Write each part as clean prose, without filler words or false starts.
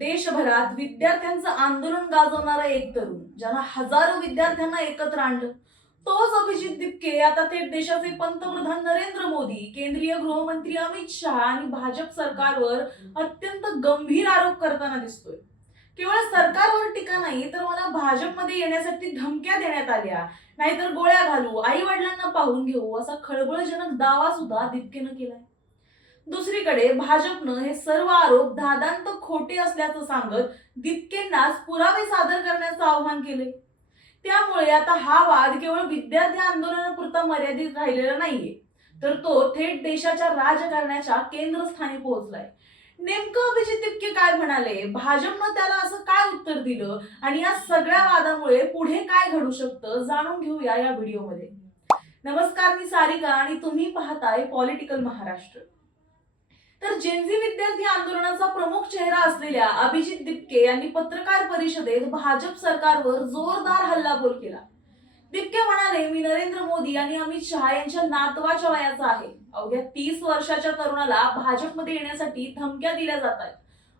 देशभरात विद्यार्थ्यांचं आंदोलन गाजवणारा एक तरुण ज्यांना हजारो विद्यार्थ्यांना एकत्र आणलं, तोच अभिजित दिपके आता थेट देशाचे पंतप्रधान नरेंद्र मोदी, केंद्रीय गृहमंत्री अमित शहा आणि भाजप सरकारवर अत्यंत गंभीर आरोप करताना दिसतोय. केवळ सरकारवर टीका नाही तर मला भाजपमध्ये येण्यासाठी धमक्या देण्यात आल्या, नाहीतर गोळ्या घालू, आई वडिलांना पाहून घेऊ, असा खळबळजनक दावा सुद्धा दिपकेनं केलाय. दुसरीकडे भाजपनं हे सर्व आरोप धादांत खोटे असल्याचं सांगत दिपकेंनाच पुरावे सादर करण्याचं आवाहन केले. त्यामुळे आता हा वाद केवळ विद्यार्थी आंदोलनापुरता मर्यादित राहिलेला नाहीये, तर तो थेट देशाच्या राजकारणाच्या केंद्रस्थानी पोहोचलाय. नेमकं अभिजित दिपके काय म्हणाले, भाजपनं त्याला असं काय उत्तर दिलं आणि या सगळ्या वादामुळे पुढे काय घडू शकतं जाणून घेऊया या व्हिडिओमध्ये. नमस्कार, मी सारिका आणि तुम्ही पाहताय पॉलिटिकल महाराष्ट्र. तर जेनझी विद्यार्थी आंदोलनाचा प्रमुख चेहरा असलेल्या अभिजित दिपके यांनी पत्रकार परिषदेत भाजप सरकारवर जोरदार हल्लाबोल केला. दिपके म्हणाले, मी नरेंद्र मोदी आणि अमित शहा यांच्या नातवाच्या वयाचा आहे. अवघ्या 30 वर्षाच्या तरुणाला भाजपमध्ये येण्यासाठी धमक्या दिल्या जात आहेत.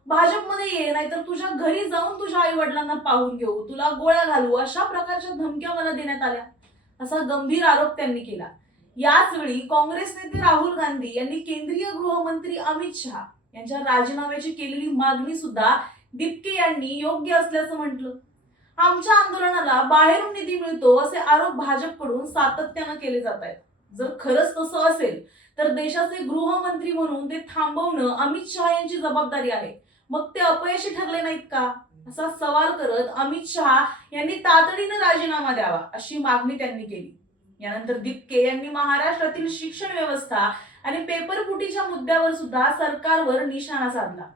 भाजपमध्ये ये, नाहीतर तुझ्या घरी जाऊन तुझ्या आई वडिलांना पाहून घेऊ, तुला गोळ्या घालू, अशा प्रकारच्या धमक्या मला देण्यात आल्या, असा गंभीर आरोप त्यांनी केला. याच वेळी काँग्रेस नेते राहुल गांधी यांनी केंद्रीय गृहमंत्री अमित शहा यांच्या राजीनाम्याची केलेली मागणी सुद्धा दिपके यांनी योग्य असल्याचं म्हटलं. आमच्या आंदोलनाला बाहेरून निधी मिळतो असे आरोप भाजपकडून सातत्यानं केले जात आहेत. जर खरंच तसं असेल तर देशाचे गृहमंत्री म्हणून ते थांबवणं अमित शहा यांची जबाबदारी आहे. मग ते अपयशी ठरले नाहीत का, असा सवाल करत अमित शहा यांनी तातडीनं राजीनामा द्यावा अशी मागणी त्यांनी केली. यानंतर दिपके यांनी महाराष्ट्रातील शिक्षण व्यवस्था आणि पेपरफुटीच्या मुद्द्यावर सुद्धा सरकारवर निशाणा साधला.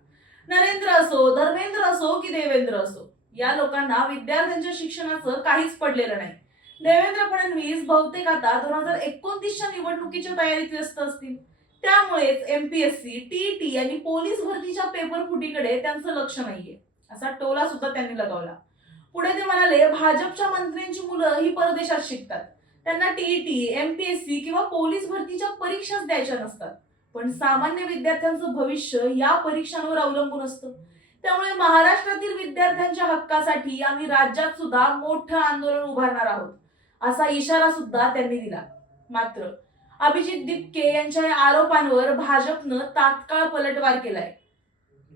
नरेंद्र असो, धर्मेंद्र असो की देवेंद्र असो, या लोकांना विद्यार्थ्यांच्या शिक्षणाचं काहीच पडलेलं नाही. देवेंद्र फडणवीस बहुतेक आता 2029च्या निवडणुकीच्या तयारीत व्यस्त असतील. त्यामुळेच एमपीएससी, टीईटी आणि पोलीस भरतीच्या पेपरफुटीकडे त्यांचं लक्ष नाहीये, असा टोला सुद्धा त्यांनी लगावला. पुढे ते म्हणाले, भाजपच्या मंत्र्यांची मुलं ही परदेशात शिकतात. त्यांना टीईटी, एमपीएससी किंवा पोलीस भरतीच्या परीक्षाच द्यायच्या नसतात. पण सामान्य विद्यार्थ्यांचं भविष्य या परीक्षांवर अवलंबून असतं. त्यामुळे महाराष्ट्रातील विद्यार्थ्यांच्या हक्कासाठी आम्ही राज्यात सुद्धा मोठं आंदोलन उभारणार आहोत, असा इशारा सुद्धा त्यांनी दिला. मात्र अभिजित दिपके यांच्या या आरोपांवर भाजपनं तात्काळ पलटवार केलाय.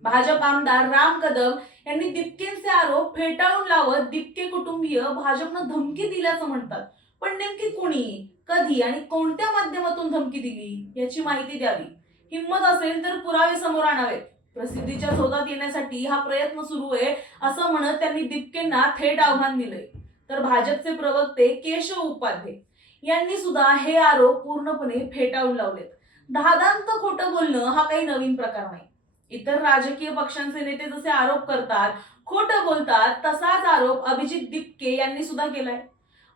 भाजप आमदार राम कदम यांनी दिपकेंचे आरोप फेटाळून लावत दिपके कुटुंबीय भाजपनं धमकी दिल्याचं म्हणतात. पण नेमकी कोणी, कधी आणि कोणत्या माध्यमातून धमकी दिली याची माहिती द्यावी. हिम्मत असेल तर पुरावे समोर आणावेत. प्रसिद्धीच्या शोधात येण्यासाठी हा प्रयत्न सुरू आहे, असं म्हणत त्यांनी दिपकेंना थेट आव्हान दिलंय. तर भाजपचे प्रवक्ते केशव उपाध्ये यांनी सुद्धा हे आरोप पूर्णपणे फेटाळून लावलेत. धादांत खोटं बोलणं हा काही नवीन प्रकार नाही. इतर राजकीय पक्षांचे नेते जसे आरोप करतात, खोटं बोलतात, तसाच आरोप अभिजित दिपके यांनी सुद्धा केलाय.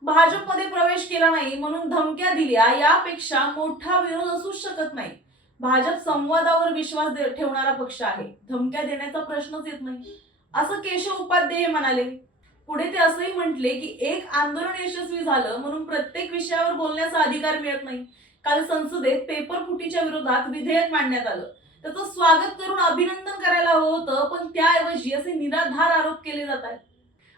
भाजपमध्ये प्रवेश केला नाही म्हणून धमक्या दिल्या, यापेक्षा मोठा विरोध असूच शकत नाही. भाजप संवादावर विश्वास ठेवणारा पक्ष आहे, धमक्या देण्याचा प्रश्नच येत नाही, असं केशव उपाध्ये म्हणाले. पुढे ते असंही म्हटले की एक आंदोलन यशस्वी झालं म्हणून प्रत्येक विषयावर बोलण्याचा अधिकार मिळत नाही. काल संसदेत पेपरफुटीच्या विरोधात विधेयक मांडण्यात आलं. त्याचं स्वागत करून अभिनंदन करायला हवं होतं, पण त्याऐवजी असे निराधार आरोप केले जात आहेत.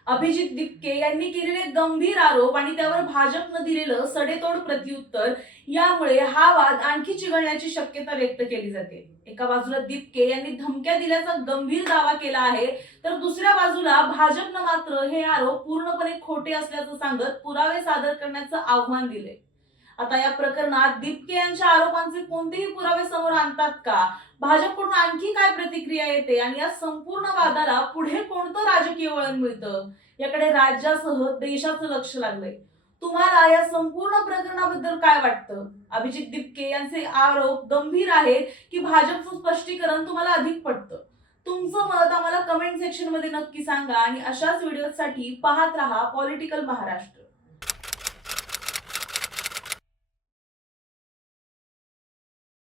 अभिजित दिपके यांनी केलेले गंभीर आरोप आणि त्यावर भाजपनं दिलेलं सडेतोड प्रत्युत्तर यामुळे हा वाद आणखी चिघळण्याची शक्यता व्यक्त केली जाते. एका बाजूला दिपके यांनी धमक्या दिल्याचा गंभीर दावा केला आहे, तर दुसऱ्या बाजूला भाजपनं मात्र हे आरोप पूर्णपणे खोटे असल्याचं सांगत पुरावे सादर करण्याचं आव्हान दिले. आता या प्रकरणात दिपके यांच्या आरोपांचे कोणतेही पुरावे समोर आणतात का, भाजपकडून आणखी काय प्रतिक्रिया येते आणि या संपूर्ण वादाला पुढे कोणतं राजकीय वळण मिळतं, याकडे राज्यासह देशाचं लक्ष लागलंय. तुम्हाला या संपूर्ण प्रकरणाबद्दल काय वाटतं? अभिजित दिपके यांचे आरोप गंभीर आहेत की भाजपचं स्पष्टीकरण तुम्हाला अधिक पटतं? तुमचं मत आम्हाला कमेंट सेक्शन मध्ये नक्की सांगा आणि अशाच व्हिडिओसाठी पाहत रहा पॉलिटिकल महाराष्ट्र.